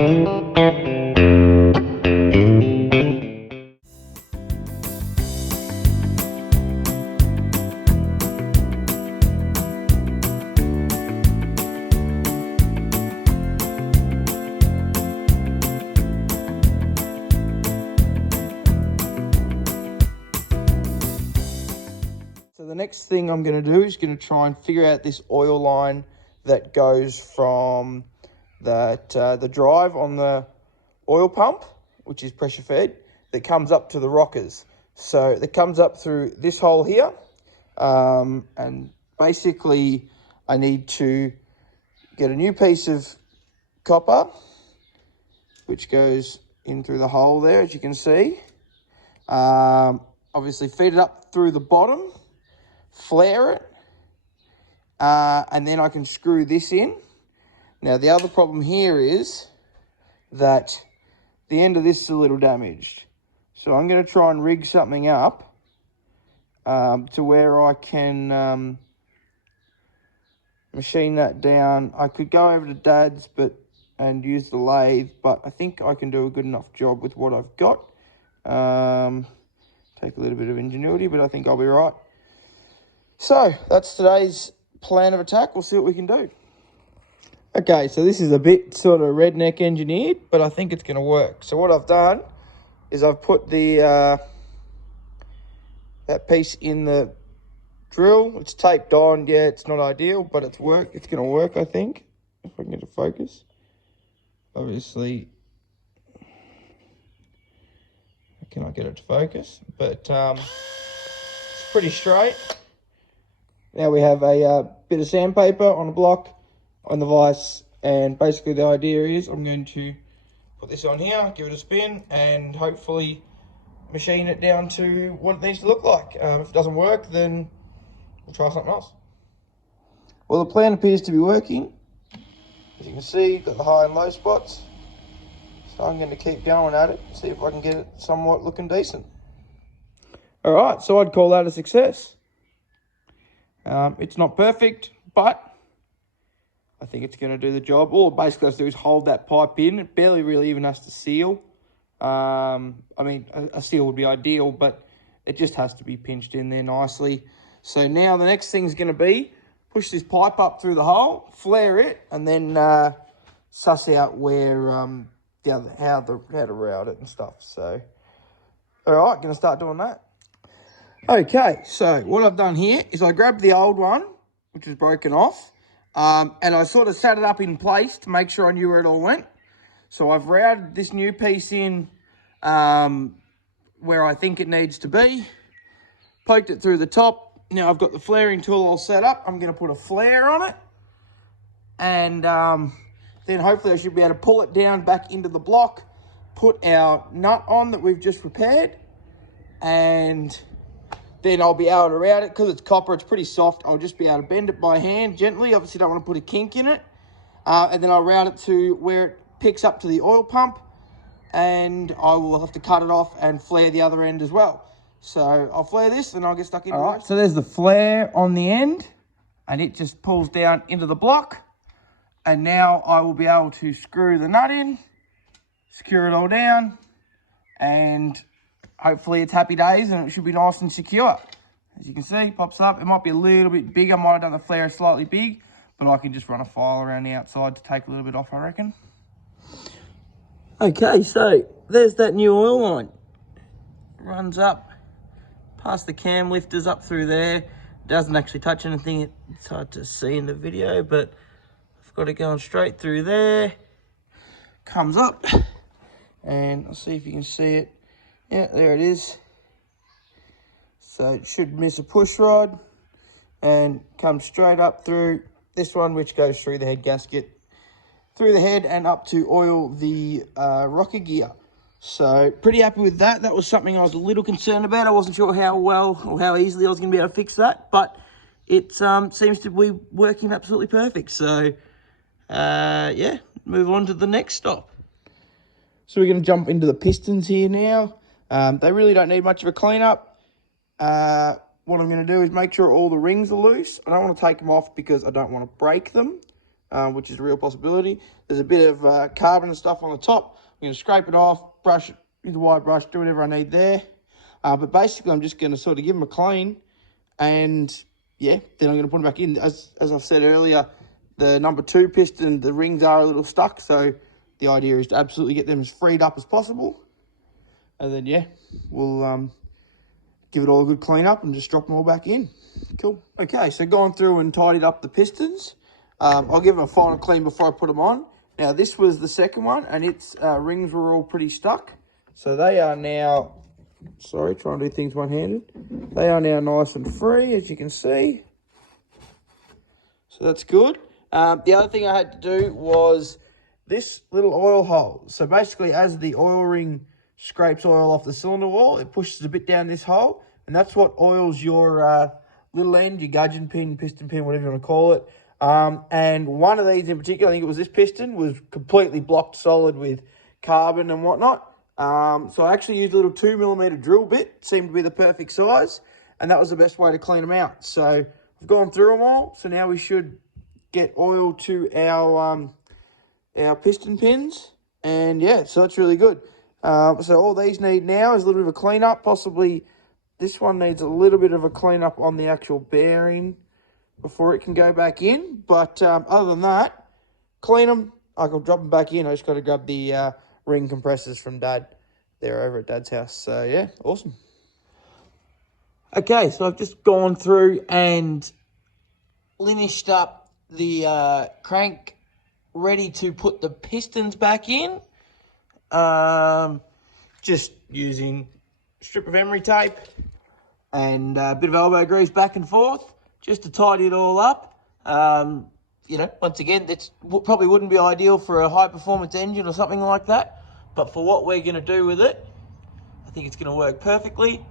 So the next thing I'm going to do is going to try and figure out this oil line that goes from the drive on the oil pump, which is pressure fed, that comes up to the rockers. So it comes up through this hole here, and basically I need to get a new piece of copper, which goes in through the hole there, as you can see. Obviously feed it up through the bottom, flare it, and then I can screw this in. Now the other problem here is that the end of this is a little damaged. So I'm going to try and rig something up to where I can machine that down. I could go over to Dad's and use the lathe, but I think I can do a good enough job with what I've got. Take a little bit of ingenuity, but I think I'll be right. So that's today's plan of attack. We'll see what we can do. Okay, so this is a bit sort of redneck engineered, but I think it's going to work. So what I've done is I've put the that piece in the drill. It's taped on. Yeah, it's not ideal, but it's going to work, I think, if I can get it to focus. Obviously, I cannot get it to focus, but it's pretty straight. Now we have a bit of sandpaper on a block on the vise, and basically the idea is I'm going to put this on here, give it a spin, and hopefully machine it down to what it needs to look like. If it doesn't work, then we'll try something else. Well, the plan appears to be working. As you can see, you've got the high and low spots. So I'm going to keep going at it, see if I can get it somewhat looking decent. All right, so I'd call that a success. It's not perfect, but I think it's going to do the job. All it basically has to do is hold that pipe in. It barely really even has to seal. I mean, a seal would be ideal, but it just has to be pinched in there nicely. So now the next thing is going to be push this pipe up through the hole, flare it, and then suss out where how to route it and stuff. So, all right, going to start doing that. Okay, so what I've done here is I grabbed the old one, which was broken off, and I sort of sat it up in place to make sure I knew where it all went. So I've routed this new piece in where I think it needs to be, poked it through the top. Now I've got the flaring tool all set up. I'm going to put a flare on it, and then hopefully I should be able to pull it down back into the block, put our nut on that we've just repaired, and then I'll be able to route it. Because it's copper, it's pretty soft. I'll just be able to bend it by hand gently. Obviously don't want to put a kink in it. And then I'll route it to where it picks up to the oil pump, and I will have to cut it off and flare the other end as well. So I'll flare this and I'll get stuck in. All right, so there's the flare on the end, and it just pulls down into the block. And now I will be able to screw the nut in, secure it all down, and hopefully it's happy days and it should be nice and secure. As you can see, pops up. It might be a little bit big. I might have done the flare slightly big, but I can just run a file around the outside to take a little bit off, I reckon. Okay, so there's that new oil line. Runs up past the cam lifters up through there. Doesn't actually touch anything. It's hard to see in the video, but I've got it going straight through there. Comes up, and I'll see if you can see it. Yeah, there it is. So it should miss a push rod and come straight up through this one, which goes through the head gasket, through the head and up to oil the rocker gear. So pretty happy with that. That was something I was a little concerned about. I wasn't sure how well or how easily I was going to be able to fix that, but it seems to be working absolutely perfect. So yeah, move on to the next stop. So we're going to jump into the pistons here now. They really don't need much of a cleanup. What I'm going to do is make sure all the rings are loose. I don't want to take them off because I don't want to break them. which is a real possibility. There's a bit of carbon and stuff on the top. I'm going to scrape it off, brush it with a wide brush, do whatever I need there. But basically, I'm just going to sort of give them a clean, and yeah, then I'm going to put them back in. As I've said earlier, the number 2 piston, the rings are a little stuck, so the idea is to absolutely get them as freed up as possible. And then, yeah, we'll give it all a good clean up and just drop them all back in. Cool. Okay, so gone through and tidied up the pistons. I'll give them a final clean before I put them on. Now, this was the second one, and its rings were all pretty stuck. So they are now, sorry, trying to do things one-handed. They are now nice and free, as you can see. So that's good. The other thing I had to do was this little oil hole. So basically, as the oil ring scrapes oil off the cylinder wall, it pushes a bit down this hole, and that's what oils your little end, your gudgeon pin, piston pin, whatever you want to call it. And one of these in particular, I think it was this piston, was completely blocked solid with carbon and whatnot. So I actually used a little 2mm drill bit, seemed to be the perfect size, and that was the best way to clean them out. So I've gone through them all, so now we should get oil to our piston pins, and yeah, so that's really good. So all these need now is a little bit of a clean up. Possibly this one needs a little bit of a clean up on the actual bearing before it can go back in. But other than that, clean them. I can drop them back in. I just got to grab the ring compressors from Dad. They're over at Dad's house. So yeah, awesome. Okay, so I've just gone through and linished up the crank, ready to put the pistons back in. Just using a strip of emery tape and a bit of elbow grease back and forth just to tidy it all up. You know, once again, it probably wouldn't be ideal for a high performance engine or something like that, but for what we're going to do with it, I think it's going to work perfectly.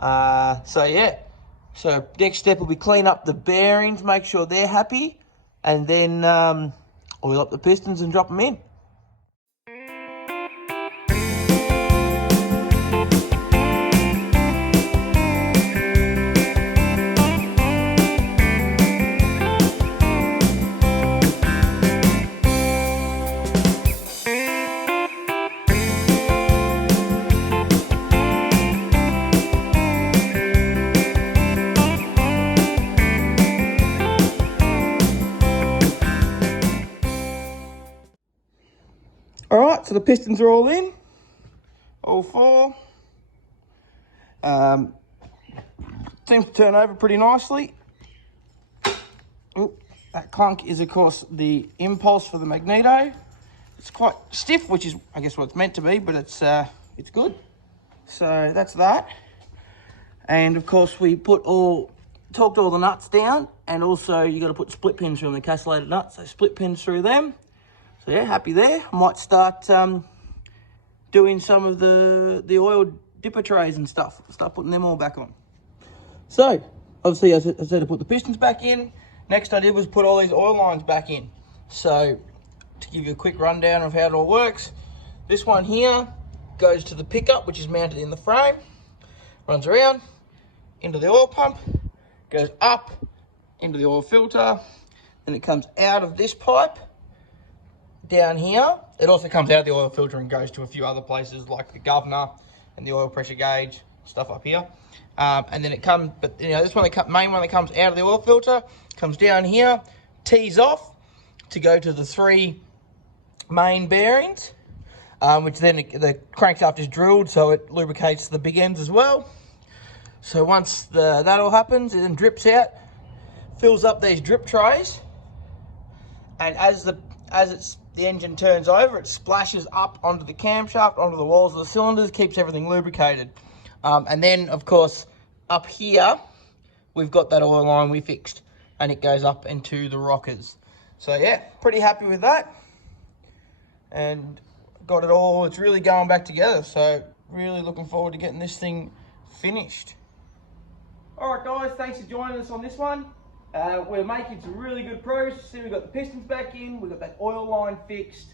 So yeah, so next step will be clean up the bearings, make sure they're happy, and then oil up the pistons and drop them in. All right, so the pistons are all in, all 4. Seems to turn over pretty nicely. Oop, that clunk is, of course, the impulse for the magneto. It's quite stiff, which is, I guess, what it's meant to be, but it's good. So that's that. And of course, we torqued all the nuts down, and also you got to put split pins through them, the castellated nuts. So split pins through them. So yeah, happy there. I might start doing some of the oil dipper trays and stuff. Start putting them all back on. So, obviously, I said to put the pistons back in. Next I did was put all these oil lines back in. So, to give you a quick rundown of how it all works, this one here goes to the pickup, which is mounted in the frame, runs around into the oil pump, goes up into the oil filter, then it comes out of this pipe down here. It also comes out of the oil filter and goes to a few other places like the governor and the oil pressure gauge, stuff up here. And then it comes, but you know, this one, the main one that comes out of the oil filter, comes down here, tees off to go to the 3 main bearings, which then the crankshaft is drilled, so it lubricates the big ends as well. So once that all happens, it then drips out, fills up these drip trays, and as the engine turns over, it splashes up onto the camshaft, onto the walls of the cylinders, keeps everything lubricated. And then, of course, up here, we've got that oil line we fixed, and it goes up into the rockers. So yeah, pretty happy with that. And got it all, it's really going back together. So really looking forward to getting this thing finished. All right, guys, thanks for joining us on this one. We're making some really good progress. See, we've got the pistons back in, we've got that oil line fixed,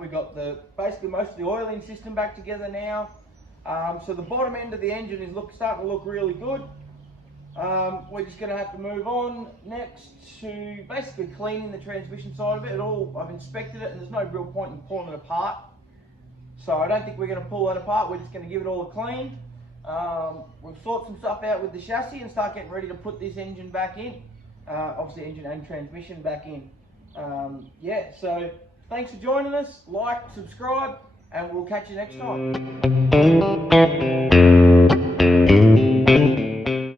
we've got basically most of the oiling system back together now. So the bottom end of the engine is starting to look really good. We're just going to have to move on next to basically cleaning the transmission side of it. I've inspected it and there's no real point in pulling it apart. So I don't think we're going to pull that apart. We're just going to give it all a clean. We'll sort some stuff out with the chassis and start getting ready to put this engine back in. Obviously engine and transmission back in. Yeah, so thanks for joining us. Like, subscribe, and we'll catch you next time.